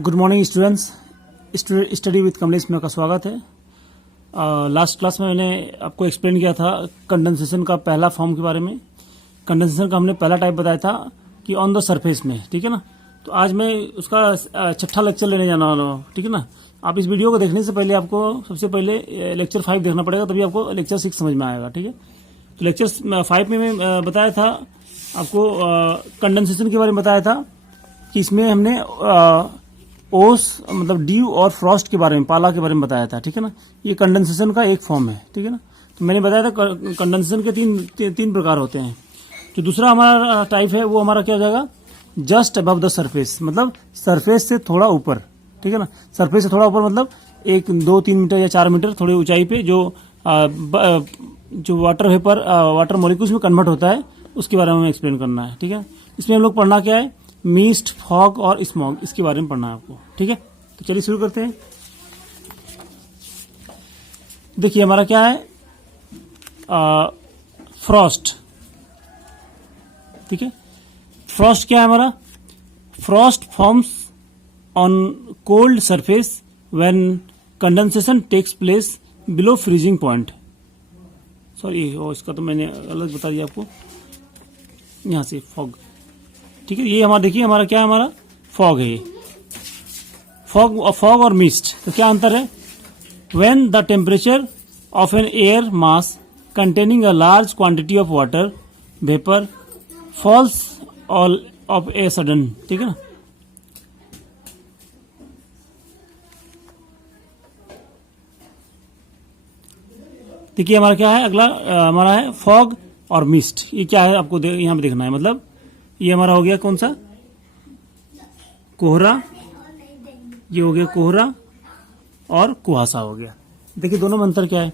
Good morning students. Study with Kamlesh में आपका स्वागत है। लास्ट क्लास में मैंने आपको एक्सप्लेन किया था कंडेंसेशन का पहला फॉर्म के बारे में। कंडेंसेशन का हमने पहला टाइप बताया था कि ऑन द सरफेस में, ठीक है ना। तो आज मैं उसका छठा लेक्चर लेने जाना वाला हूँ, ठीक है ना। आप इस वीडियो को देखने से पहले आपको सबसे पहले लेक्चर 5 देखना पड़ेगा, तभी आपको लेक्चर 6 समझ में आएगा, ठीक है। तो लेक्चर 5 में मैं बताया था आपको कंडेंसेशन के बारे में बताया था कि इसमें हमने ओस मतलब ड्यू और फ्रॉस्ट के बारे में, पाला के बारे में बताया था, ठीक है ना। ये कंडेंसेशन का एक फॉर्म है, ठीक है ना। तो मैंने बताया था कंडेंसेशन के तीन प्रकार होते हैं। जो दूसरा हमारा टाइप है वो हमारा क्या हो जाएगा, जस्ट अबव द सरफेस, मतलब सरफेस से थोड़ा ऊपर, ठीक है ना। सरफेस से थोड़ा ऊपर मतलब 1, 2, 3 मीटर या 4 मीटर थोड़ी ऊंचाई पे जो वाटर वेपर वाटर मॉलिक्यूल्स में कन्वर्ट होता है, उसके बारे में हमें एक्सप्लेन करना है, ठीक है। इसमें हम लोग पढ़ना क्या है, मिस्ट, फॉग और स्मॉग, इसके बारे में पढ़ना है आपको, ठीक है। तो चलिए शुरू करते हैं। देखिए हमारा क्या है, फ्रॉस्ट, ठीक है। फ्रॉस्ट क्या है हमारा, frost forms on cold surface when condensation takes place below freezing point. Sorry इसका तो मैंने अलग बता दिया आपको, यहां से फॉग, ठीक है। ये हमारा देखिए हमारा क्या है, हमारा फॉग है ये। फॉग और मिस्ट, तो क्या अंतर है, when the temperature of an air mass containing a large quantity of water vapour falls all of a sudden, ठीक है ना। देखिए हमारा क्या है, अगला हमारा है फॉग और मिस्ट। ये क्या है आपको यहां पे देखना है, मतलब ये हमारा हो गया कौन सा, कोहरा, ये हो गया कोहरा और कुहासा हो गया। देखिए दोनों में अंतर क्या है,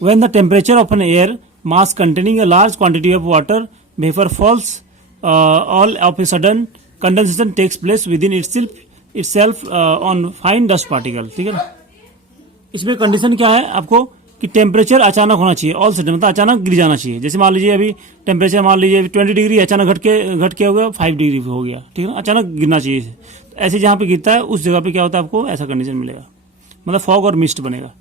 when the temperature of an air mass containing a large quantity of water vapour falls all of a sudden condensation takes place within itself on fine dust particle, ठीक है ना। इसमें कंडीशन क्या है आपको कि टेम्परेचर अचानक होना चाहिए, ऑल सडन मतलब अचानक गिर जाना चाहिए। जैसे मान लीजिए अभी टेम्परेचर मान लीजिए 20 डिग्री, अचानक घट के हो गया 5 डिग्री हो गया, ठीक है ना। अचानक गिरना चाहिए। ऐसे जहां पे गिरता है उस जगह पे क्या होता है, आपको ऐसा कंडीशन मिलेगा, मतलब फॉग और मिस्ट बनेगा।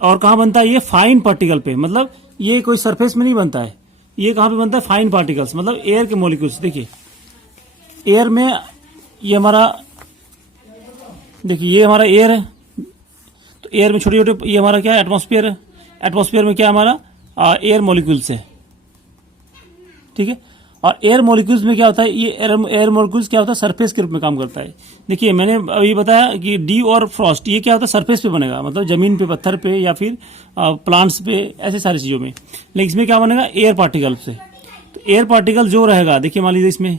और कहाँ बनता है ये, फाइन पार्टिकल पे, मतलब ये कोई सरफेस में नहीं बनता है। ये कहाँ पे बनता है, फाइन पार्टिकल्स, मतलब एयर के मॉलिक्यूल्स। देखिए एयर में ये हमारा, देखिए ये हमारा एयर है, तो एयर में छोटे छोटे, ये हमारा क्या है, एटमॉस्फेयर है। एटमॉस्फेयर में क्या हमारा एयर मॉलिक्यूल्स है, ठीक है। और एयर मॉलिक्यूल्स में क्या होता है, ये एयर मॉलिक्यूल्स क्या होता है, सरफेस के रूप में काम करता है। देखिए मैंने अभी बताया कि ड्यू और फ्रॉस्ट, ये क्या होता है, सरफेस पे बनेगा, मतलब जमीन पे, पत्थर पे या फिर प्लांट्स पे, ऐसे सारी चीजों में। लेकिन इसमें क्या बनेगा, एयर पार्टिकल से। तो एयर पार्टिकल जो रहेगा, देखिए मान लीजिए इसमें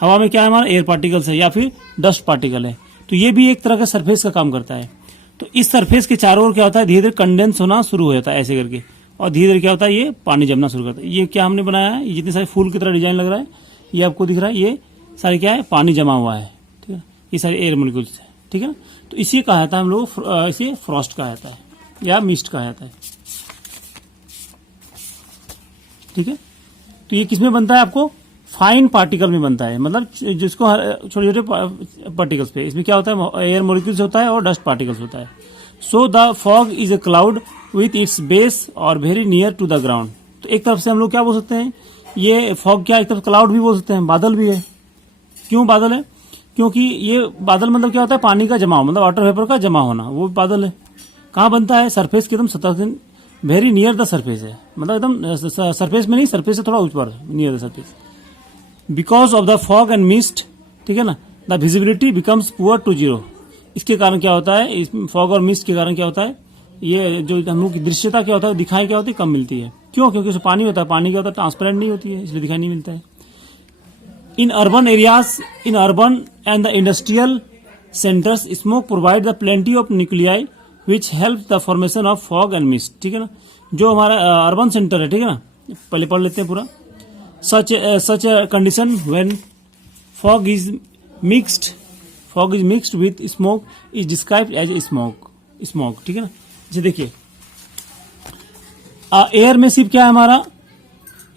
हवा में क्या है, हमारा एयर पार्टिकल्स है या फिर डस्ट पार्टिकल है, तो ये भी एक तरह का सरफेस का काम करता है। तो इस सरफेस के चारों ओर क्या होता है, धीरे धीरे कंडेंस होना शुरू हो जाता है ऐसे करके, और धीरे धीरे क्या होता है, ये पानी जमना शुरू करता है। ये क्या हमने बनाया है, ये जितने सारे फूल की तरह डिजाइन लग रहा है, ये आपको दिख रहा है, ये सारे क्या है, पानी जमा हुआ है, ठीक है। ये सारे एयर मॉलिक्यूल्स है, ठीक है ना। तो इसी कहा जाता है हम लोग, इसे फ्रॉस्ट कहा जाता है या मिस्ट कहा जाता है, ठीक है। तो ये किसमें बनता है, आपको फाइन पार्टिकल में बनता है, मतलब जिसको छोटे छोटे पार्टिकल्स पे, इसमें क्या होता है, एयर मॉलिक्यूल्स होता है और डस्ट पार्टिकल्स होता है। So the fog is a cloud with its base or very near to the ground. तो एक तरफ से हम लोग क्या बोल सकते हैं, ये फॉग क्या, एक तरफ क्लाउड भी बोल सकते हैं, बादल भी है। क्यों बादल है, क्योंकि ये बादल मतलब क्या होता है, पानी का जमाव, मतलब वाटर वेपर का जमा होना, वो बादल है। कहाँ बनता है, सरफेस के एकदम सतह से, वेरी नियर द सरफेस है, मतलब एकदम सरफेस में नहीं, सरफेस से थोड़ा ऊपर, near the surface. Because of the fog and mist, ठीक है ना, the visibility becomes poor to zero. इसके कारण क्या होता है, इस फॉग और मिस्ट के कारण क्या होता है, ये जो हम लोग की दृश्यता क्या होता है, दिखाई क्या होती है, कम मिलती है। क्यों, क्योंकि उसमें पानी होता है, पानी क्या होता है, ट्रांसपेरेंट नहीं होती है, इसलिए दिखाई नहीं मिलता है। In urban areas, in urban and the industrial centres, smoke provide the plenty of nuclei which help the formation of fog and mist, ठीक है ना। जो हमारा अर्बन सेंटर है, ठीक है ना, पहले पढ़ लेते हैं पूरा। such a condition when fog is mixed with smoke is described as smoke, ठीक है ना। जैसे देखिए एयर में सिर्फ क्या है हमारा,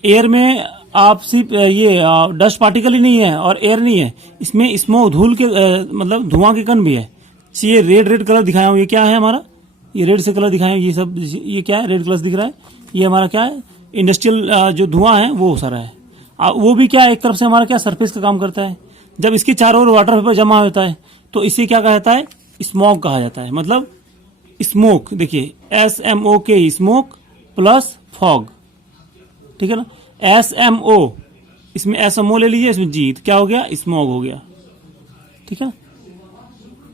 एयर में आप सिर्फ ये डस्ट पार्टिकल ही नहीं है और एयर नहीं है, इसमें स्मोक धूल के मतलब धुआं के कण भी है। ये रेड रेड कलर दिखाया हूँ, ये क्या है हमारा, ये रेड से कलर दिखाया हूँ, ये सब ये क्या है, रेड कलर दिख रहा है, ये हमारा क्या है, इंडस्ट्रियल जो धुआं है वो सारा है। वो भी क्या है, एक तरफ से हमारा क्या सरफेस का काम करता है। जब इसके चारों ओर वाटर वेपर जमा होता है तो इसे क्या कहा जाता है, स्मोक कहा जाता है। मतलब स्मोक, देखिए SMOK, स्मोक प्लस फॉग, ठीक है ना। SMO, इसमें SMO ले लीजिए, इसमें जी, क्या हो गया, स्मोक हो गया, ठीक है।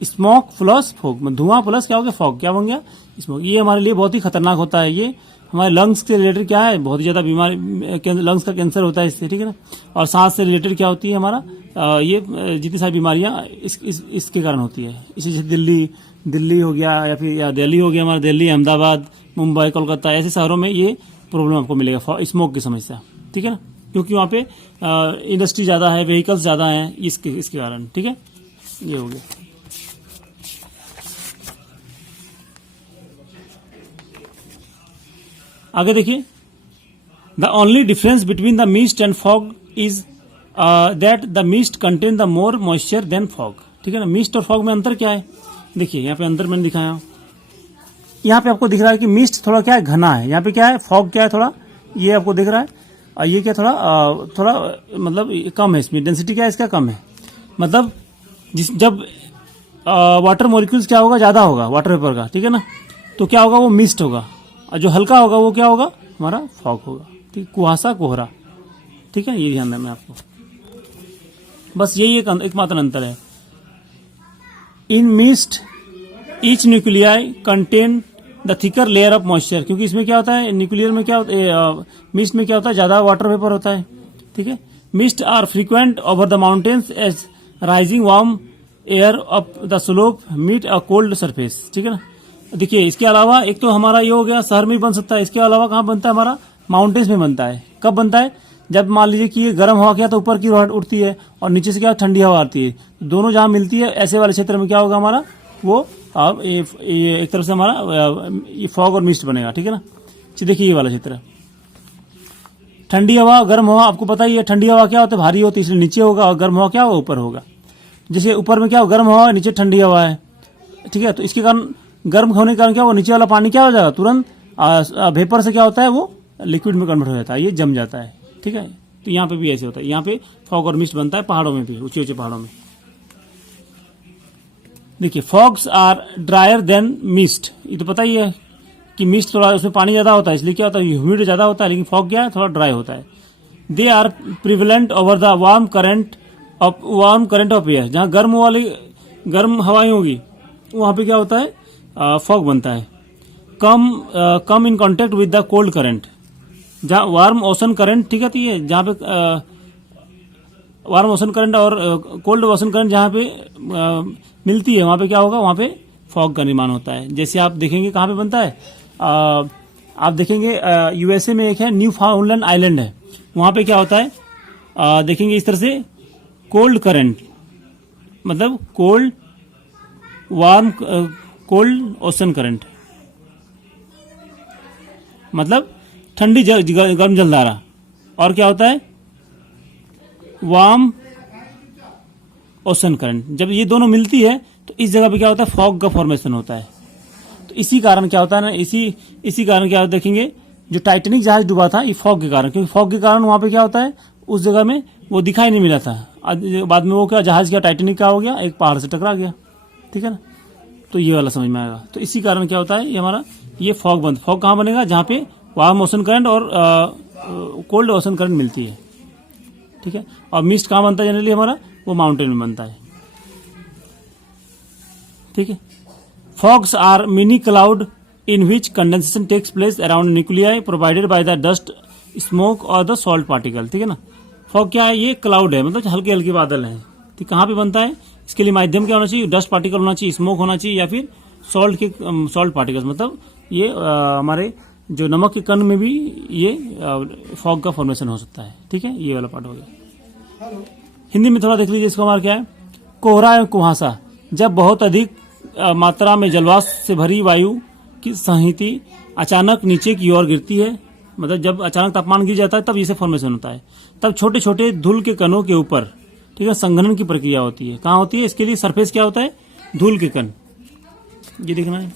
स्मोक प्लस फॉग, धुआं प्लस क्या हो गया, फॉग, क्या बन गया, स्मोक। ये हमारे लिए बहुत ही खतरनाक होता है। ये हमारे लंग्स के रिलेटेड क्या है, बहुत ही ज्यादा बीमारी, लंग्स का कैंसर होता है इससे, ठीक है ना। और सांस से रिलेटेड क्या होती है हमारा, ये जितनी सारी बीमारियां इसके कारण होती है। इसी जैसे दिल्ली हो गया, या फिर या दिल्ली हो गया, हमारा दिल्ली, अहमदाबाद, मुंबई, कोलकाता, ऐसे शहरों में ये प्रॉब्लम आपको मिलेगा, स्मोक की समस्या, ठीक है ना। क्योंकि वहाँ पे इंडस्ट्री ज्यादा है, व्हीकल्स ज्यादा हैं, इसके कारण, ठीक है। ये हो गया। आगे देखिए, the only difference between the mist and fog is that the mist contain the more moisture than fog, ठीक है ना। मिस्ट और फॉग में अंतर क्या है, देखिए यहाँ पे अंतर मैंने दिखाया हूं। यहाँ पे आपको दिख रहा है कि मिस्ट थोड़ा क्या है, घना है, यहाँ पे क्या है, फॉग क्या है, थोड़ा ये आपको दिख रहा है, और ये क्या थोड़ा मतलब कम है, इसमें डेंसिटी क्या है, इसका कम है। मतलब जब वाटर मॉलिक्यूल्स क्या होगा, ज्यादा होगा वाटर वेपर का, ठीक है ना, तो क्या होगा, वो मिस्ट होगा, और जो हल्का होगा वो क्या होगा, हमारा फॉग होगा, ठीक, कुहासा, कोहरा, ठीक है। ये ध्यान देना आपको, बस यही एकमात्र अंतर है। In mist each nuclei contain the thicker layer of moisture, क्योंकि इसमें क्या होता है, न्यूक्लियर में क्या होता है, मिस्ट में क्या होता है, ज्यादा वाटर वेपर होता है, ठीक है। Mist are frequent over the mountains as rising warm air of the slope meet a cold surface, ठीक है ना। देखिए इसके अलावा एक तो हमारा ये हो गया, शहर में बन सकता है, इसके अलावा कहाँ बनता है, हमारा माउंटेन्स में बनता है। कब बनता है, जब मान लीजिए कि ये गर्म हवा क्या तो ऊपर की ओर उठती है और नीचे से क्या ठंडी हवा आती है, दोनों जहां मिलती है, ऐसे वाले क्षेत्र में क्या होगा हमारा, वो ये एक तरफ से हमारा ये फॉग और मिस्ट बनेगा, ठीक है ना। देखिए ये वाला क्षेत्र, ठंडी हवा, गर्म हवा, आपको पता ही है, ठंडी हवा क्या होता है, भारी होती है, इसलिए नीचे होगा, और गर्म हवा क्या होगा, ऊपर होगा। जैसे ऊपर में क्या गर्म हवा है, नीचे ठंडी हवा है, ठीक है। तो इसके कारण गर्म होने के कारण क्या, वो नीचे वाला पानी क्या हो जाएगा, तुरंत वेपर से क्या होता है, वो लिक्विड में कन्वर्ट हो जाता है, ये जम जाता है, ठीक है। तो यहाँ पे भी ऐसे होता है, यहाँ पे फॉग और मिस्ट बनता है, पहाड़ों में भी, ऊंचे ऊंचे पहाड़ों में। देखिए fogs are drier than mist, ये तो पता ही है कि मिस्ट थोड़ा उसमें पानी ज्यादा होता है, इसलिए क्या होता है, ह्यूमिडिटी ज्यादा होता है, लेकिन फॉग क्या है, थोड़ा ड्राई होता है। They are prevalent over the warm current of air, जहां गर्म हवाएं होगी वहां पे क्या होता है, फॉग बनता है। Come in contact with the cold current, जहां वार्म ओशन करंट, ठीक है, तो ये जहां पे वार्म ओशन करंट और कोल्ड ओशन करंट जहां पे मिलती है, वहां पे क्या होगा, वहां पे फॉग का निर्माण होता है। जैसे आप देखेंगे कहां पे बनता है, आप देखेंगे यूएसए में एक है न्यू फाउंडलैंड आइलैंड है, वहां पे क्या होता है, देखेंगे इस तरह से कोल्ड करंट, मतलब कोल्ड ओशन करंट, मतलब ठंडी गर्म जलधारा, और क्या होता है, वार्म ओशन करंट। जब ये दोनों मिलती है तो इस जगह पे क्या होता है, फॉग का फॉर्मेशन होता है। तो इसी कारण क्या होता है ना, इसी कारण क्या होता है, देखेंगे जो टाइटैनिक जहाज डूबा था, ये फॉग के कारण, क्योंकि फॉग के कारण वहां पे क्या होता है, उस जगह में वो दिखाई नहीं मिला था। बाद में वो क्या, जहाज क्या टाइटैनिक का हो गया, एक पहाड़ से टकरा गया, ठीक है ना। तो ये वाला समझ में आएगा। तो इसी कारण क्या होता है, ये हमारा ये फॉग कहाँ बनेगा, जहां पे वार्म ओशन करंट और कोल्ड ओशन करंट मिलती है, ठीक है। और मिस्ट कहाँ बनता है जनरली हमारा, वो माउंटेन में बनता है, ठीक है। Fogs are mini cloud in which condensation takes place around nuclei provided by the dust, smoke और द सॉल्ट पार्टिकल, ठीक है ना। फॉग क्या है, ये क्लाउड है, मतलब हल्के हल्के बादल हैं, ठीक। कहाँ पे बनता है, इसके लिए माध्यम क्या होना चाहिए, डस्ट पार्टिकल होना चाहिए, स्मोक होना चाहिए, या फिर सॉल्ट पार्टिकल्स, मतलब ये हमारे जो नमक के कण में भी ये फॉग का फॉर्मेशन हो सकता है, ठीक है। ये वाला पार्ट हो गया। हिंदी में थोड़ा देख लीजिए इसको, हमारा क्या है, कोहरा एवं कुहासा, जब बहुत अधिक मात्रा में जलवाष्प से भरी वायु की संहिति अचानक नीचे की ओर गिरती है, मतलब जब अचानक तापमान गिर जाता है तब इसे फॉर्मेशन होता है। तब छोटे छोटे धूल के कणों के ऊपर, ठीक है, संघनन की प्रक्रिया होती है। कहाँ होती है? इसके लिए सरफेस क्या होता है? धूल के कण, ये देखना है।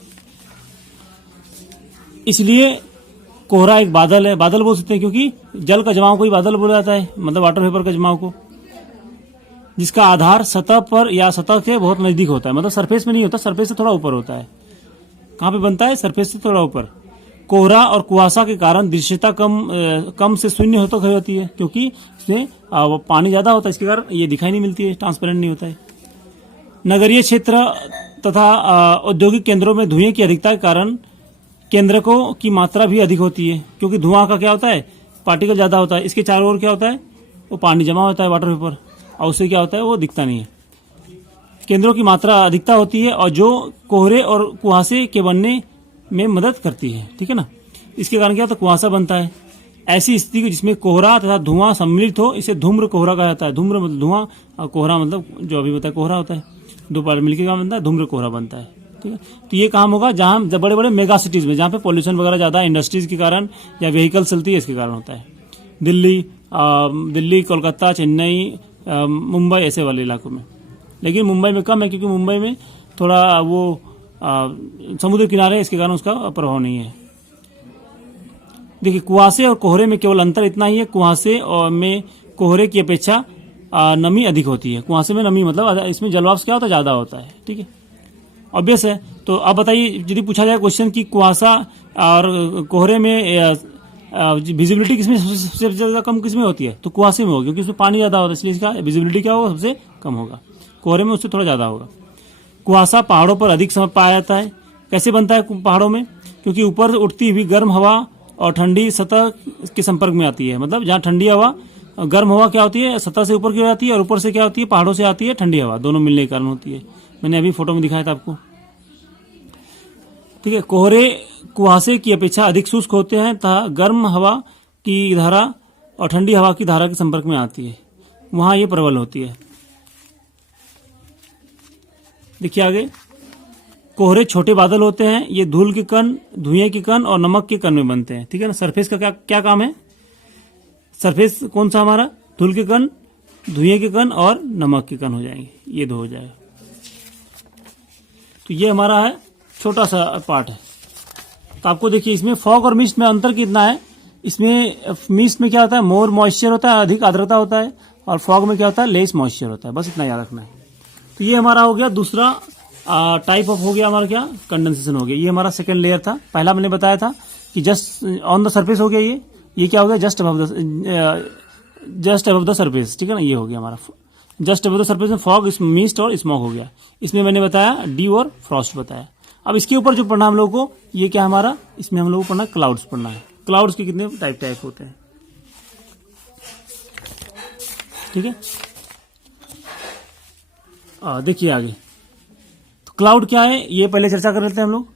इसलिए कोहरा एक बादल है, बादल बोल सकते हैं क्योंकि जल का जमाव को ही बादल बोला जाता है, मतलब वाटर वेपर का जमाव को, जिसका आधार सतह पर या सतह के बहुत नजदीक होता है, मतलब सरफेस में नहीं होता, सरफेस से थोड़ा ऊपर होता है। कहाँ पे बनता है? सरफेस से थोड़ा ऊपर। कोहरा और कुहासा के कारण दृश्यता कम से शून्य होती है, क्योंकि इसमें पानी ज्यादा होता है, इसके कारण ये दिखाई नहीं मिलती है, ट्रांसपेरेंट नहीं होता है। नगरीय क्षेत्र तथा औद्योगिक केंद्रों में धुएं की अधिकता के कारण केंद्रकों की मात्रा भी अधिक होती है, क्योंकि धुआं का क्या होता है? पार्टिकल ज्यादा होता है। इसके चारों ओर क्या होता है? वो पानी जमा होता है, वाटर वेपर, और उससे क्या होता है? वो दिखता नहीं है। केंद्रों की मात्रा अधिकता होती है और जो कोहरे और कुहासे के बनने में मदद करती है, ठीक है ना। इसके कारण क्या होता है? कुहासा बनता है। ऐसी स्थिति जिसमें कोहरा तथा धुआं सम्मिलित हो, इसे धूम्र कोहरा कहा जाता है। धूम्र मतलब धुआं, और कोहरा मतलब जो अभी बताया कोहरा होता है, दो पार्ट मिलकर क्या बनता है? धूम्र कोहरा बनता है, ठीक है। तो ये काम होगा जहां बड़े बड़े मेगा सिटीज में, जहां पे पॉल्यूशन वगैरह ज्यादा इंडस्ट्रीज के कारण या व्हीकल चलती है, इसके कारण होता है। दिल्ली, कोलकाता, चेन्नई, मुंबई, ऐसे वाले इलाकों में। लेकिन मुंबई में कम है, क्योंकि मुंबई में थोड़ा वो समुद्र किनारे, इसके कारण उसका प्रभाव नहीं है। देखिए, कुहासे और कोहरे में केवल अंतर इतना ही है, कुहासे में कोहरे की अपेक्षा नमी अधिक होती है। कुहासे में नमी मतलब इसमें जलवाष्प क्या होता है? ज्यादा होता है, ठीक है, ऑब्वियस है। तो अब बताइए, यदि पूछा जाए क्वेश्चन कि कुहासा और कोहरे में विजिबिलिटी किसमें सबसे ज्यादा कम किसमें होती है? तो कुहासे में होगी, क्योंकि उसमें पानी ज्यादा होता है, इसलिए इसका विजिबिलिटी क्या होगा? सबसे कम होगा। कोहरे में उससे थोड़ा ज्यादा होगा। कुहासा पहाड़ों पर अधिक समय पाया जाता है। कैसे बनता है पहाड़ों में? क्योंकि ऊपर उठती हुई गर्म हवा और ठंडी सतह के संपर्क में आती है। मतलब जहाँ ठंडी हवा, गर्म हवा क्या होती है? सतह से ऊपर की हो जाती है, और ऊपर से क्या होती है? पहाड़ों से आती है ठंडी हवा, दोनों मिलने के कारण होती है। मैंने अभी फोटो में दिखाया था आपको, ठीक है। कोहरे कुहासे की अपेक्षा अधिक शुष्क होते हैं तथा गर्म हवा की धारा और ठंडी हवा की धारा के संपर्क में आती है, वहां ये प्रबल होती है। देखिए आगे, कोहरे छोटे बादल होते हैं। ये धूल के कण, धुएं के कण और नमक के कण में बनते हैं, ठीक है ना। सरफेस का क्या काम है? सरफेस कौन सा हमारा? धूल के कण, धुएं के कण और नमक के कण हो जाएंगे, ये दो हो जाएगा। तो ये हमारा है छोटा सा पार्ट है। तो आपको देखिए, इसमें फॉग और मिस्ट में अंतर कितना है? इसमें मिस्ट में क्या होता है? मोर मॉइस्चर होता है, अधिक आर्द्रता होता है, और फॉग में क्या होता है? लेस मॉइस्चर होता है। बस इतना याद रखना है। तो ये हमारा हो गया दूसरा टाइप ऑफ, हो गया हमारा क्या? कंडेंसेशन हो गया। ये हमारा सेकंड लेयर था। पहला मैंने बताया था कि जस्ट ऑन द सरफेस हो गया, ये क्या हो गया? जस्ट अबव द सरफेस, ठीक है ना। ये हो गया हमारा जस्ट अबव द सरफेस में फॉग, मिस्ट और स्मॉग हो गया। इसमें मैंने बताया ड्यू और फ्रॉस्ट बताया। अब इसके ऊपर जो पढ़ना हम लोगों को, ये क्या हमारा? इसमें हम लोगों को पढ़ना क्लाउड्स पढ़ना है। क्लाउड्स के कितने टाइप होते हैं, ठीक है। देखिए आगे, तो क्लाउड क्या है ये पहले चर्चा कर लेते हैं हम लोग।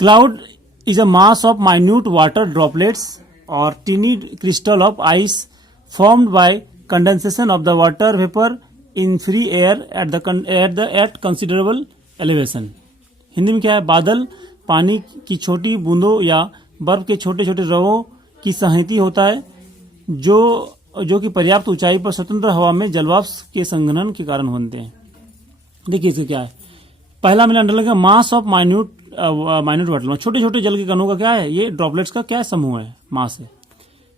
Cloud is a mass of minute water droplets or tiny crystal of ice formed by condensation of the water vapour in free air at considerable elevation. Hindi में क्या है? बादल पानी की छोटी बूंदों या बर्फ के छोटे छोटे रवों की सहित होता है, जो कि पर्याप्त ऊंचाई पर स्वतंत्र हवा में जलवाष्प के संघनन के कारण बनते हैं। देखिए इसका क्या है? पहला मैंने अंडरलाइन किया, मास ऑफ माइन्यूट वाटर, छोटे छोटे जल के कणों का क्या है? ये ड्रॉपलेट्स का क्या समूह है? मास है।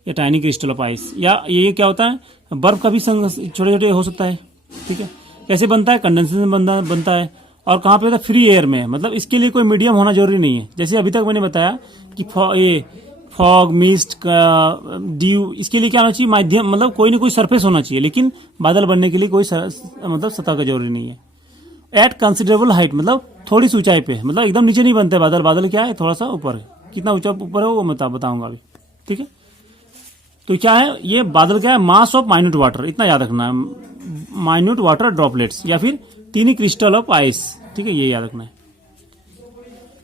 ये टाइनी क्रिस्टल ऑफ आइस, या ये क्या होता है? बर्फ का भी छोटे छोटे हो सकता है, ठीक है। कैसे बनता है? कंडेंसेशन बनता है। और कहाँ पे होता है? फ्री एयर में। मतलब इसके लिए कोई मीडियम होना जरूरी नहीं है। जैसे अभी तक मैंने बताया कि फॉग, मिस्ट, ड्यू, इसके लिए क्या होना चाहिए? माध्यम, मतलब कोई ना कोई सरफेस होना चाहिए। लेकिन बादल बनने के लिए कोई मतलब सतह का जरूरी नहीं है। एट कंसिडरेबल हाइट, मतलब थोड़ी सी ऊंचाई पे, मतलब एकदम नीचे नहीं बनते बादल। बादल क्या है? थोड़ा सा ऊपर है। कितना ऊंचा ऊपर है वो मैं बताऊंगा अभी, ठीक है। तो क्या है ये बादल? क्या है? मास ऑफ माइन्यूट वाटर, इतना याद रखना है। माइन्यूट वाटर ड्रॉपलेट्स या फिर टीनी क्रिस्टल ऑफ आइस, ठीक है, ये याद रखना है।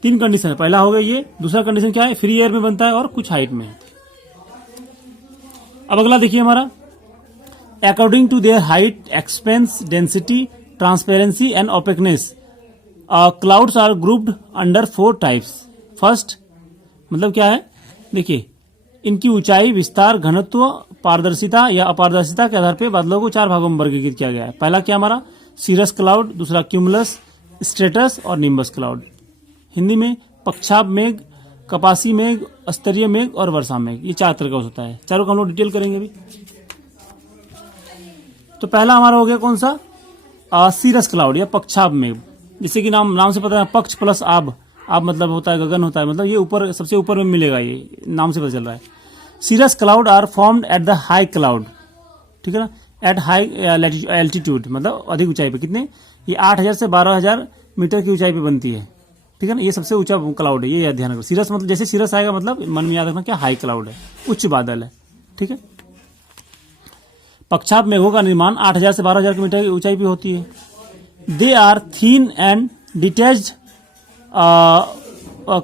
तीन कंडीशन है। पहला हो गया ये। दूसरा कंडीशन क्या है? फ्री एयर में बनता है और कुछ हाइट में। अब अगला देखिए हमारा, according to their height, expanse, density, transparency and opaqueness, clouds are grouped under 4 types. First, मतलब क्या है, देखिए इनकी ऊंचाई, विस्तार, घनत्व, पारदर्शिता या अपारदर्शिता के आधार पर बादलों को 4 भागों में वर्गीकृत किया गया है। पहला क्या हमारा सीरस क्लाउड, दूसरा क्यूमुलस, स्ट्रेटस और निम्बस क्लाउड। हिंदी में पक्षाभ मेघ, कपासी मेघ, स्तरीय मेघ और वर्षा मेघ, ये 4 तरह का होता है। चारों का हम लोग डिटेल करेंगे अभी। तो पहला हमारा हो गया कौन सा, सीरस क्लाउड या पक्षाभ मेघ। जैसे कि नाम से पता है, पक्ष प्लस आभ, आभ मतलब होता है गगन होता है, मतलब ये ऊपर सबसे ऊपर में मिलेगा, ये नाम से पता चल रहा है। Cirrus cloud are formed at the high cloud, ठीक है ना, एट हाई एल्टीट्यूड, मतलब अधिक ऊंचाई पे। कितने, ये 8000 से 12000 मीटर की ऊंचाई पे बनती है, ठीक है ना, ये सबसे ऊंचा क्लाउड है, ये याद ध्यान रखो। सीरस मतलब जैसे सीरस आएगा मतलब मन में याद रखना क्या, हाई क्लाउड है, उच्च बादल है, ठीक है। पक्षाभ मेघों का निर्माण 8000 से 12000 मीटर की ऊंचाई पे होती है। They are thin and detached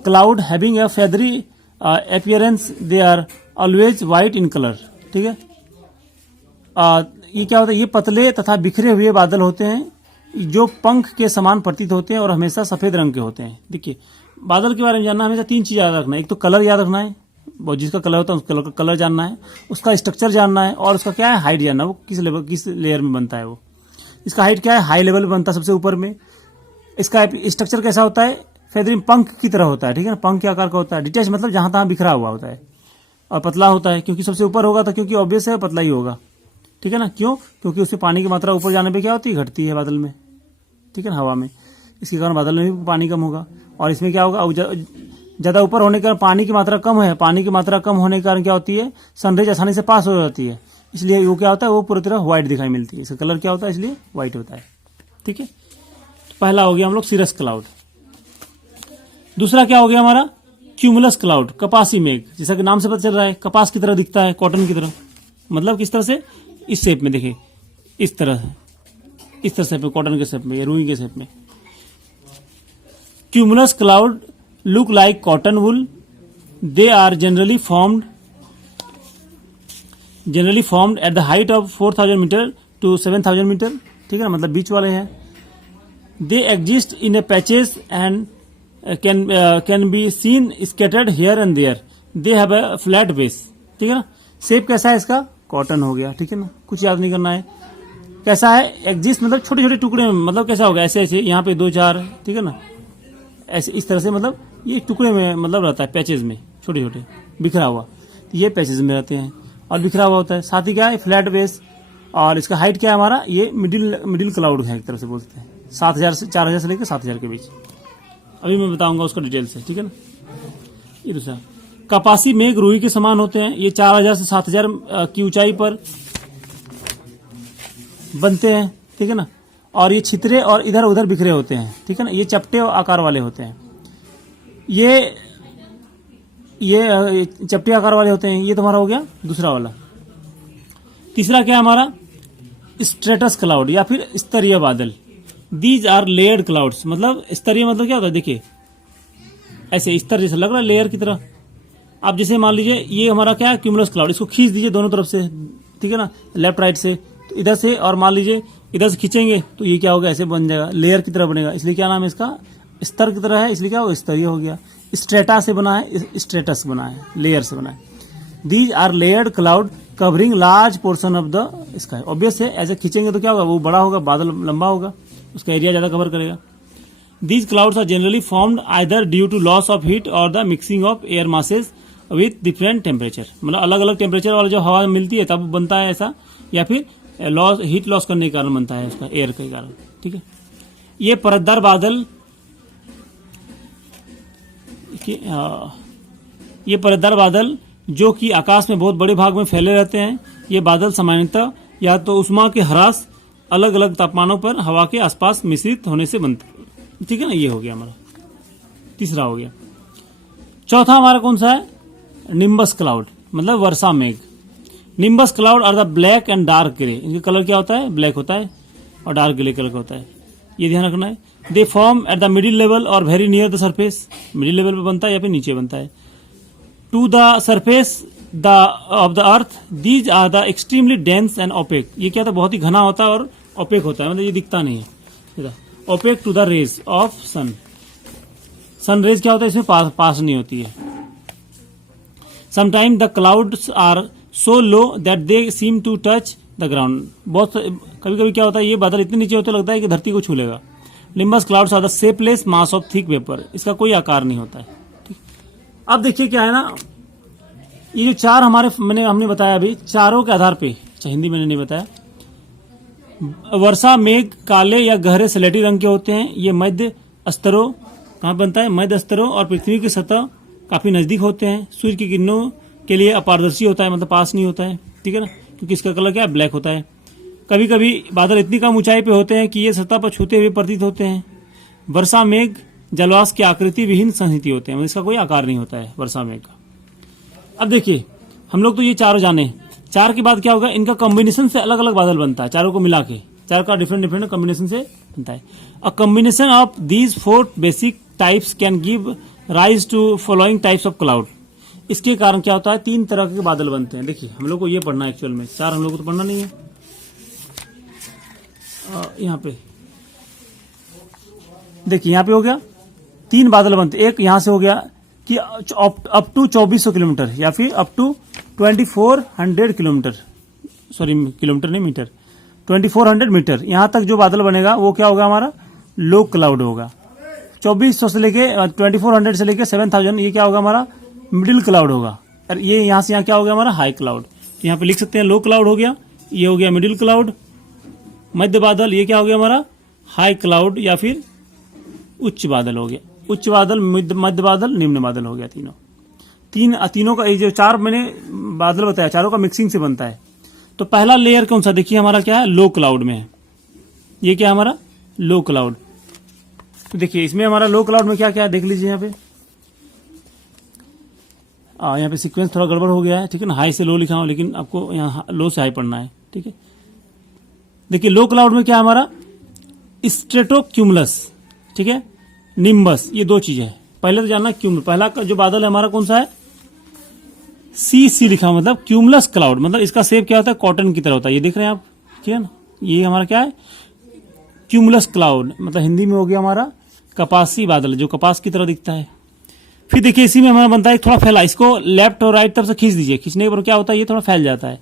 cloud having a feathery appearance, they are always white in colour, ठीक है। ये क्या होता है, ये पतले तथा बिखरे हुए बादल होते हैं जो पंख के समान प्रतीत होते हैं और हमेशा सफेद रंग के होते हैं। देखिए बादल के बारे में जानना हमेशा 3 चीज याद रखना है, एक तो कलर याद रखना है, वो जिसका कलर होता है उस कलर का कलर जानना है, उसका स्ट्रक्चर जानना है और उसका क्या है हाइट जानना है, वो किस लेयर में बनता है। वो इसका हाइट क्या है, हाई लेवल में बनता है सबसे ऊपर में। इसका स्ट्रक्चर कैसा होता है, फेदरी पंख की तरह होता है, ठीक है ना, पंख के आकार का होता है। डिटैच मतलब जहां तहां बिखरा हुआ होता है और पतला होता है, क्योंकि सबसे ऊपर होगा तो क्योंकि ऑब्वियस है पतला ही होगा, ठीक है ना। क्यों, क्योंकि उसमें पानी की मात्रा ऊपर जाने पे क्या होती है, घटती है बादल में, ठीक है ना, हवा में। इसके कारण बादल में भी पानी कम होगा और इसमें क्या होगा, ज्यादा ऊपर होने के कारण पानी की मात्रा कम है, पानी की मात्रा कम होने के कारण क्या होती है, सनरेज आसानी से पास हो जाती है, इसलिए वो क्या होता है, वो पूरी तरह व्हाइट दिखाई मिलती है। इसका कलर क्या होता है, इसलिए व्हाइट होता है, ठीक है। तो पहला हो गया हम लोग सीरस क्लाउड। दूसरा क्या हो गया हमारा क्यूमुलस क्लाउड, कपासी मेघ। जैसा कि नाम से पता चल रहा है कपास की तरह दिखता है, कॉटन की तरह, मतलब किस तरह से, इस शेप में, देखिए इस तरह से कॉटन के शेप में या रुई के शेप में। Cumulus cloud look like cotton wool, they are generally formed at the height of 4000 metre to 7000 metre, ठीक है ना, मतलब बीच वाले हैं। They exist in a patches and can be seen scattered here and there, they have a flat base, ठीक है ना। शेप कैसा है इसका, कॉटन हो गया, ठीक है ना, कुछ याद नहीं करना है। कैसा है, एग्जिस्ट मतलब छोटे छोटे टुकड़े में, मतलब कैसा होगा, ऐसे ऐसे यहाँ पे 2-4, ठीक है ना, ऐसे इस तरह से, मतलब ये टुकड़े में मतलब रहता है, पैचेज में छोटे छोटे बिखरा हुआ, ये पैचेज में रहते हैं और बिखरा हुआ होता है। साथ ही क्या है, फ्लैट बेस। और इसका हाइट क्या है हमारा, ये मिडिल क्लाउड है एक तरह से बोलते हैं, 7000 से 4000 से लेकर 7000 के बीच। अभी मैं बताऊंगा उसका डिटेल से, ठीक है ना। ये दूसरा कपासी मेघ रुई के समान होते हैं, ये 4000 से 7000 की ऊंचाई पर बनते हैं, ठीक है ना। और ये छितरे और इधर उधर बिखरे होते हैं, ठीक है ना, ये चपटे आकार वाले होते हैं, ये चपटे आकार वाले होते हैं। ये तुम्हारा हो गया दूसरा वाला। तीसरा क्या है हमारा, स्ट्रेटस क्लाउड या फिर स्तरीय बादल। दीज आर लेयर्ड क्लाउड्स, मतलब स्तरीय मतलब क्या होता है, देखिए ऐसे स्तर जैसा लग रहा है, लेयर की तरह। आप जैसे मान लीजिए ये हमारा क्या है, क्यूमुलस क्लाउड, इसको खींच दीजिए दोनों तरफ से, ठीक है ना, लेफ्ट राइट से, तो इधर से, और मान लीजिए इधर से खींचेंगे तो ये क्या होगा, ऐसे बन जाएगा, लेयर की तरह बनेगा, इसलिए क्या नाम है इसका, स्तर की तरह है, इसलिए क्या होगा, स्तरीय हो गया। स्ट्रेटा से बना है, स्ट्रेटस बना है, लेयर से बना है। These are layered cloud covering large portion of the sky. Obvious है, ऐसे खींचेंगे तो क्या होगा, वो बड़ा होगा, बादल लंबा होगा, उसका एरिया ज्यादा कवर करेगा। These clouds are generally formed either due to loss of heat or the mixing of air masses with different temperature, मतलब अलग अलग टेम्परेचर वाला जो हवा मिलती है तब बनता है ऐसा, या फिर हीट लॉस करने के कारण बनता है उसका, एयर के कारण, ठीक है। ये परतदार बादल, ये परतदार बादल जो कि आकाश में बहुत बड़े भाग में फैले रहते हैं, ये बादल सामान्यतः या तो उष्मा के ह्रास अलग अलग तापमानों पर हवा के आसपास मिश्रित होने से बनते हैं, ठीक है ना। ये हो गया हमारा, तीसरा हो गया। चौथा हमारा कौन सा है, निम्बस क्लाउड, मतलब वर्षा मेघ। Nimbus cloud are the black and dark grey, इनका कलर क्या होता है, ब्लैक होता है और डार्क ग्रे कलर का होता है, ये ध्यान रखना है। They form at the middle level or very near the surface, middle level पे बनता है या फिर नीचे बनता है। To the surface of the earth, these are the extremely dense and opaque, ये क्या था, बहुत ही घना होता है और ओपेक होता है, मतलब ये दिखता नहीं है। Opaque to the rays of sun, sun rays क्या होता है, इसमें पास नहीं होती है, sometime the clouds are so low that they seem to touch the ground. बहुत कभी कभी क्या होता है, ये बादल इतने नीचे होते लगता है कि धरती को छू लेगा। Nimbus clouds are the shapeless mass of thick vapour, इसका कोई आकार नहीं होता है। ठीक, अब देखिए क्या है ना, ये जो चार हमने बताया अभी, चारों के आधार पे, अच्छा हिंदी मैंने नहीं बताया। वर्षा मेघ काले या गहरे स्लेटी रंग के होते हैं। ये मध्य स्तरों, कहाँ बनता है, मध्य स्तरों और पृथ्वी की सतह काफी नजदीक होते हैं। सूर्य की किरणों के लिए अपारदर्शी होता है, मतलब पास नहीं होता है, ठीक है ना, क्योंकि इसका कलर क्या है, ब्लैक होता है। कभी कभी बादल इतनी कम ऊंचाई पे होते हैं कि ये सतह पर छूते हुए प्रतीत होते हैं। वर्षा मेघ जलवाष्प की आकृति विहीन संहति होते हैं, मतलब इसका कोई आकार नहीं होता है वर्षा मेघ का। अब देखिए हम लोग तो ये चारों जाने, चार के बाद क्या होगा, इनका कॉम्बिनेशन से अलग अलग बादल बनता है। चारों को मिला के, चार का डिफरेंट डिफरेंट कॉम्बिनेशन से बनता है। A combination of these 4 basic types can give rise to following types of cloud. इसके कारण क्या होता है, 3 तरह के बादल बनते हैं। देखिए हम लोग को ये पढ़ना है एक्चुअल में, चार हम लोग को तो पढ़ना नहीं है। यहाँ पे देखिए, यहाँ पे हो गया 3 बादल बनते। एक यहां से हो गया कि अप टू 2400 किलोमीटर या फिर up to 2400 kilometre, sorry kilometre नहीं मीटर, 2400 मीटर, यहां तक जो बादल बनेगा वो क्या होगा, हमारा लो क्लाउड होगा। 2400 से लेके 2400 से लेके 7000, ये क्या होगा, हमारा मिडिल क्लाउड होगा। और ये यहां से यहाँ क्या होगा, हमारा हाई क्लाउड। यहाँ पे लिख सकते हैं लो क्लाउड हो गया, ये हो गया मिडिल क्लाउड, मध्य बादल, ये क्या हो गया हमारा हाई क्लाउड या फिर उच्च बादल हो गया। उच्च बादल, मध्य बादल, निम्न बादल हो गया। तीनों का, ये जो 4 मैंने बादल बताया, चारों का मिक्सिंग से बनता है। तो पहला लेयर कौन सा, देखिए हमारा क्या है, लो क्लाउड में है। ये क्या है हमारा लो क्लाउड। तो देखिए इसमें हमारा लो क्लाउड में क्या क्या है, देख लीजिए यहाँ पे। यहाँ पे सीक्वेंस थोड़ा गड़बड़ हो गया है, ठीक है ना, हाई से लो लिखा हूं, लेकिन आपको यहाँ लो से हाई पढ़ना है, ठीक है। देखिए लो क्लाउड में क्या है हमारा, स्ट्रेटोक्यूमुलस, ठीक है, निम्बस, ये 2 चीजें है। पहले तो जानना क्यूमुलस, पहला जो बादल है हमारा कौन सा है, सी लिखा हुआ, मतलब क्यूमुलस क्लाउड, मतलब इसका शेप क्या होता है, कॉटन की तरह होता है। ये देख रहे हैं आप, ठीक है ना, ये हमारा क्या है, क्यूमुलस क्लाउड, मतलब हिंदी में हो गया हमारा कपासी बादल, जो कपास की तरह दिखता है। फिर देखिए इसी में हमारा बनता है थोड़ा फैला, इसको लेफ्ट और राइट तरफ से खींच दीजिए, खींचने के बाद क्या होता है, ये थोड़ा फैल जाता है।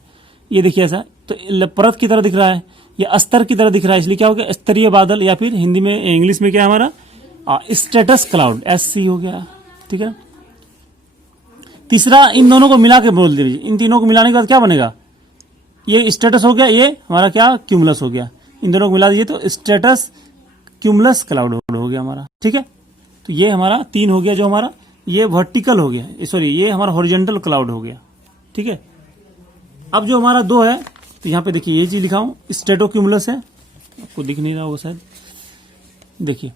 ये देखिए ऐसा, तो परत की तरह दिख रहा है, ये अस्तर की तरह दिख रहा है, इसलिए क्या हो गया, स्तरीय बादल, या फिर हिंदी में, इंग्लिश में क्या है हमारा स्टेटस क्लाउड, SC हो गया, ठीक है। तीसरा, इन दोनों को मिला के बोल दीजिए, इन तीनों को मिलाने के बाद क्या बनेगा, ये स्टेटस हो गया, ये हमारा क्या क्यूमुलस हो गया। इन दोनों को मिला दीजिए तो स्टेटस क्यूमुलस क्लाउड हो गया हमारा, ठीक है। तो ये हमारा 3 हो गया, जो हमारा ये वर्टिकल हो गया, सॉरी ये हमारा हॉरिजॉन्टल क्लाउड हो गया, ठीक है। अब जो हमारा 2 है, तो यहाँ पे देखिए ये चीज लिखा हूं, स्ट्रेटोक्यूमुलस है, आपको दिख नहीं रहा होगा शायद, देखिए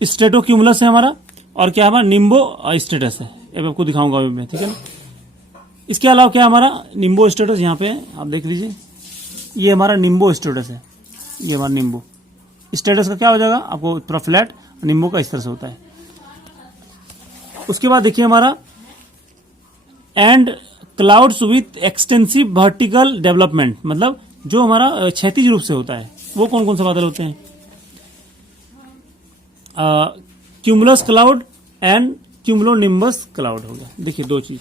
स्ट्रेटोक्यूमुलस है हमारा, और क्या हमारा निम्बो स्टेटस है, अब आपको दिखाऊंगा अभी मैं, ठीक है ना। इसके अलावा क्या हमारा निम्बो स्टेटस, यहाँ पे आप देख लीजिए, ये हमारा निम्बो स्टेटस है, ये हमारा निम्बो स्टेटस का क्या हो जाएगा, आपको थोड़ा फ्लैट, निम्बो का इस तरह से होता है। उसके बाद देखिए हमारा and clouds with extensive vertical development, मतलब जो हमारा क्षैतिज रूप से होता है, वो कौन कौन से बादल होते हैं, cumulus cloud and cumulonimbus cloud हो गया। देखिए 2 चीज,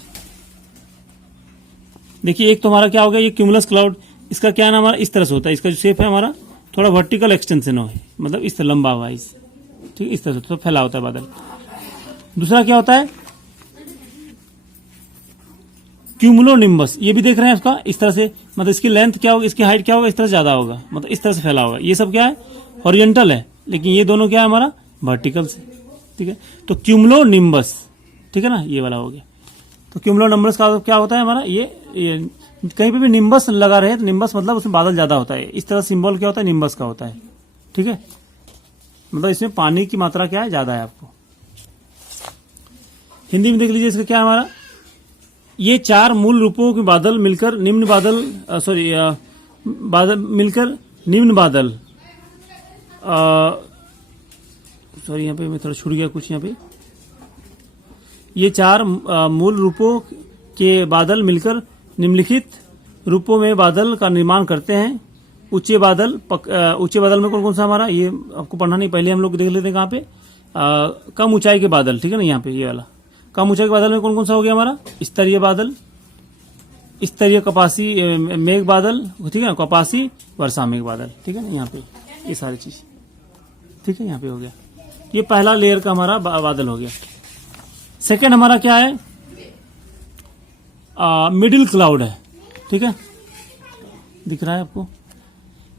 देखिए एक तो हमारा क्या हो गया, ये क्यूमुलस क्लाउड, इसका क्या नाम हमारा इस तरह से होता है, इसका जो शेप है हमारा थोड़ा वर्टिकल एक्सटेंशन हो, मतलब इस तरह लंबा हुआ, ठीक, इस तरह से तो फैला होता है बादल। दूसरा क्या होता है क्यूमुलोनिम्बस, ये भी देख रहे हैं इसका इस तरह से, मतलब इसकी लेंथ क्या होगा, इसकी हाइट क्या होगा, इस तरह से ज्यादा होगा, मतलब इस तरह से फैला होगा। ये सब क्या है, हॉरिजॉन्टल है, लेकिन ये दोनों क्या है हमारा वर्टिकल से, ठीक है। तो क्यूमुलोनिम्बस, ठीक है ना, ये वाला हो गया। तो क्यूमुलोनिम्बस का क्या होता है हमारा, ये कहीं पे भी निम्बस लगा रहे तो निम्बस मतलब उसमें बादल ज्यादा होता है, इस तरह सिंबल क्या होता है, निम्बस का होता है, ठीक है, मतलब इसमें पानी की मात्रा क्या है, ज्यादा है। आपको हिंदी में देख लीजिए, इसका क्या है हमारा, ये 4 मूल रूपों के बादल मिलकर निम्न बादल, बादल मिलकर निम्न बादल, सॉरी यहाँ पे मैं थोड़ा छूट गया कुछ, यहाँ पे ये 4 मूल रूपों के बादल मिलकर निम्नलिखित रूपों में बादल का निर्माण करते हैं। ऊंचे बादल में कौन कौन सा हमारा, ये आपको पढ़ना नहीं, पहले हम लोग देख लेते हैं कहाँ पे, कम ऊंचाई के बादल, ठीक है ना, यहाँ पे ये वाला कम ऊंचाई के बादल में कौन कौन सा हो गया हमारा? स्तरीय बादल, स्तरीय कपासी मेघ बादल, ठीक है ना, कपासी वर्षा मेघ बादल, ठीक है ना, यहाँ पे ये सारी चीज, ठीक है, यहाँ पे हो गया। ये पहला लेयर का हमारा बादल हो गया। सेकंड हमारा क्या है? मिडिल क्लाउड है, ठीक है, दिख रहा है आपको?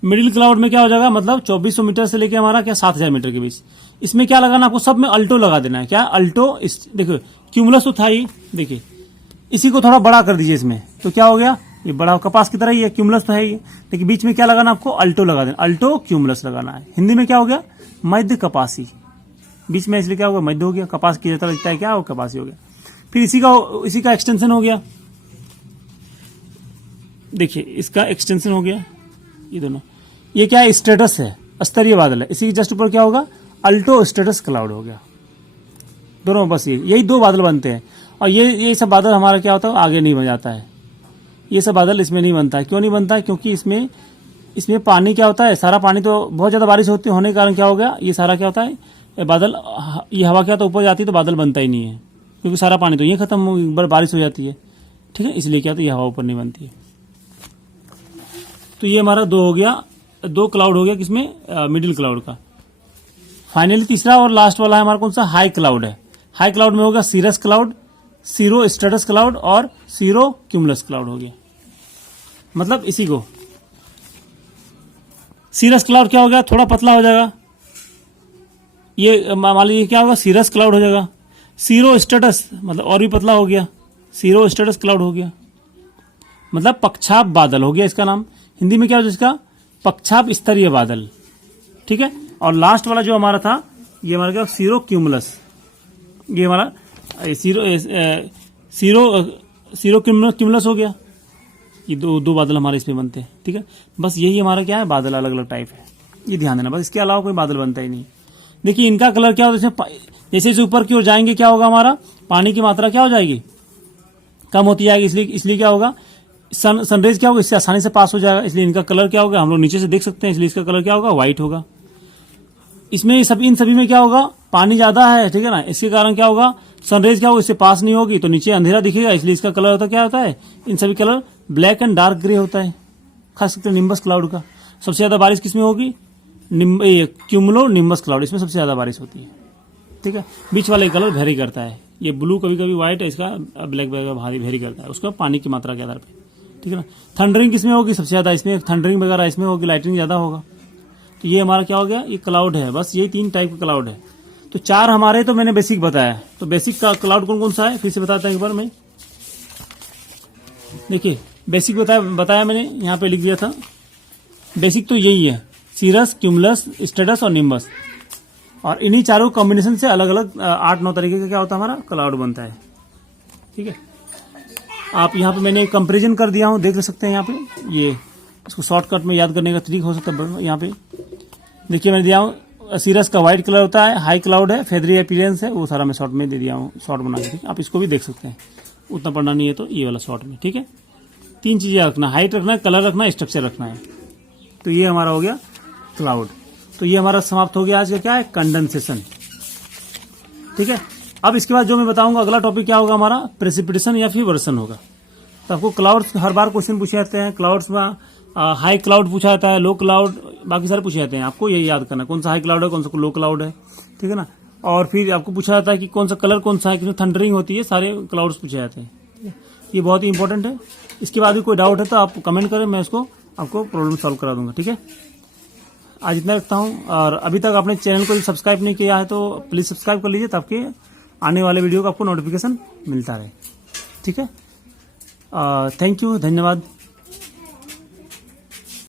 मिडिल क्लाउड में क्या हो जाएगा, मतलब 2400 मीटर से लेके हमारा क्या 7000 मीटर के बीच। इसमें क्या लगाना आपको? सब में अल्टो लगा देना है। क्या अल्टो? देखो क्यूमुलस तो था ही, देखिए इसी को थोड़ा बड़ा कर दीजिए इसमें, तो क्या हो गया? ये बड़ा कपास की तरह ही है, क्यूमुलस तो है ही, लेकिन बीच में क्या लगाना आपको? अल्टो लगा देना, अल्टो क्यूमुलस लगाना है। हिंदी में क्या हो गया? मध्य कपासी। बीच में इसलिए क्या होगा? मध्य हो गया, कपास की तरह दिखता है, क्या हो? कपासी हो गया। फिर इसी का एक्सटेंशन हो गया, देखिए इसका एक्सटेंशन हो गया, ये दोनों। ये क्या है? स्टेटस है, स्तरीय बादल है। इसी के जस्ट ऊपर क्या होगा? अल्टो स्टेटस क्लाउड हो गया। दोनों बस यही दो बादल बनते हैं। और ये सब बादल हमारा क्या होता है? आगे नहीं बन जाता है। ये सब बादल इसमें नहीं बनता है। क्यों नहीं बनता है? क्योंकि इसमें पानी क्या होता है? सारा पानी तो बहुत ज्यादा बारिश होने के कारण क्या हो गया? ये सारा क्या होता है? बादल, ये हवा क्या तो ऊपर जाती है तो बादल बनता ही नहीं है, क्योंकि सारा पानी तो ये खत्म, बारिश हो जाती है, ठीक है, इसलिए क्या तो ये हवा ऊपर नहीं बनती है। तो ये हमारा दो क्लाउड हो गया, किसमें? मिडिल क्लाउड का। फाइनली तीसरा और लास्ट वाला है हमारा कौन सा? हाई क्लाउड है। हाई क्लाउड में होगा cirrus cloud, cirrostratus cloud और सीरो क्यूमुलस क्लाउड हो गया। मतलब इसी को सीरस क्लाउड क्या हो गया? थोड़ा पतला हो जाएगा। ये मान लीजिए क्या होगा? सीरस क्लाउड हो जाएगा। सीरो स्टेटस मतलब और भी पतला हो गया, सीरो स्टेटस क्लाउड हो गया, मतलब पक्षाप बादल हो गया इसका नाम। हिंदी में क्या हो इसका? पक्षाप स्तरीय बादल, ठीक है। और लास्ट वाला जो हमारा था, ये हमारा क्या? Cirrocumulus. ये हमारा सीरो क्यूमुलस हो गया। ये दो बादल हमारे इसमें बनते हैं, ठीक है। बस यही हमारा क्या है? बादल अलग अलग टाइप है, ये ध्यान देना। बस इसके अलावा कोई बादल बनता ही नहीं। देखिए इनका कलर क्या होता है? जैसे जैसे ऊपर की ओर जाएंगे क्या होगा? हमारा पानी की मात्रा क्या हो जाएगी? कम होती जाएगी। इसलिए क्या होगा? सनरेज क्या होगा? इससे आसानी से पास हो जाएगा, इसलिए इनका कलर क्या होगा? हम लोग नीचे से देख सकते हैं, इसलिए इसका कलर क्या होगा? व्हाइट होगा। इसमें इन सभी में क्या होगा? पानी ज्यादा है, ठीक है ना, इसके कारण क्या होगा? सनरेज क्या होगा? इससे पास नहीं होगी तो नीचे अंधेरा दिखेगा, इसलिए इसका कलर होता क्या होता है? इन सभी colour black and dark grey होता है, खास करके निम्बस क्लाउड का। सबसे ज्यादा बारिश किसमें होगी? क्यूमुलो निम्बस क्लाउड, इसमें सबसे ज्यादा बारिश होती है, ठीक है। बीच वाले कलर वेरी करता है, ये ब्लू कभी कभी व्हाइट है, इसका ब्लैक वगैरह भारी वेरी करता है, उसका पानी की मात्रा के आधार पर, ठीक है ना। थंडरिंग किसमें होगी? सबसे ज्यादा इसमें थंडरिंग वगैरह इसमें होगी, लाइटिंग ज्यादा होगा। तो ये हमारा क्या हो गया? ये क्लाउड है। बस यही 3 टाइप का क्लाउड है। तो 4 हमारे तो मैंने बेसिक बताया। तो बेसिक का क्लाउड कौन कौन सा है? फिर से बताता हूं एक बार मैं। देखिए बेसिक बताया मैंने, यहाँ पे लिख दिया था। बेसिक तो यही है, सीरस, क्यूमुलस, स्टेटस और निम्बस। और इन्हीं चारों कॉम्बिनेशन से अलग अलग 8-9 तरीके का क्या होता है? हमारा क्लाउड बनता है, ठीक है। आप यहाँ पे मैंने कंपेरिजन कर दिया हूँ, देख सकते हैं यहाँ पे। ये इसको शॉर्टकट में याद करने का तरीका हो सकता है। यहाँ पे देखिए मैंने दिया हूँ, सीरस का व्हाइट कलर होता है, हाई क्लाउड है, फेदरी अपीयरेंस है, वो सारा मैं शॉर्ट में दे दिया हूँ, शॉर्ट बना के, ठीक है। आप इसको भी देख सकते हैं, उतना पढ़ना नहीं है तो ये वाला शॉर्ट में, ठीक है। 3 चीजें रखना, हाइट रखना है, कलर रखना है, स्ट्रक्चर रखना है। तो ये हमारा हो गया क्लाउड। तो ये हमारा समाप्त हो गया आज का क्या है? कंडेंसेशन, ठीक है। अब इसके बाद जो मैं बताऊंगा अगला टॉपिक क्या होगा हमारा? प्रेसिपिटेशन या फिर वर्षण होगा। तो आपको क्लाउड्स हर बार क्वेश्चन पूछे जाते हैं। क्लाउड्स में हाई क्लाउड पूछा जाता है, लो क्लाउड, बाकी सारे पूछे जाते हैं। आपको यही याद करना कौन सा हाई क्लाउड है, कौन सा लो क्लाउड है, ठीक है ना। और फिर आपको पूछा जाता है कि कौन सा कलर कौन सा है, किसमें थंडरिंग होती है, सारे क्लाउड्स पूछे जाते हैं, ठीक है। ये बहुत ही इंपॉर्टेंट है। इसके बाद भी कोई डाउट है तो आप कमेंट करें, मैं उसको आपको प्रॉब्लम सॉल्व करा दूंगा, ठीक है। आज इतना रखता हूँ। और अभी तक आपने चैनल को सब्सक्राइब नहीं किया है तो प्लीज सब्सक्राइब कर लीजिए, ताकि आने वाले वीडियो का आपको नोटिफिकेशन मिलता रहे, ठीक है। थैंक यू, धन्यवाद।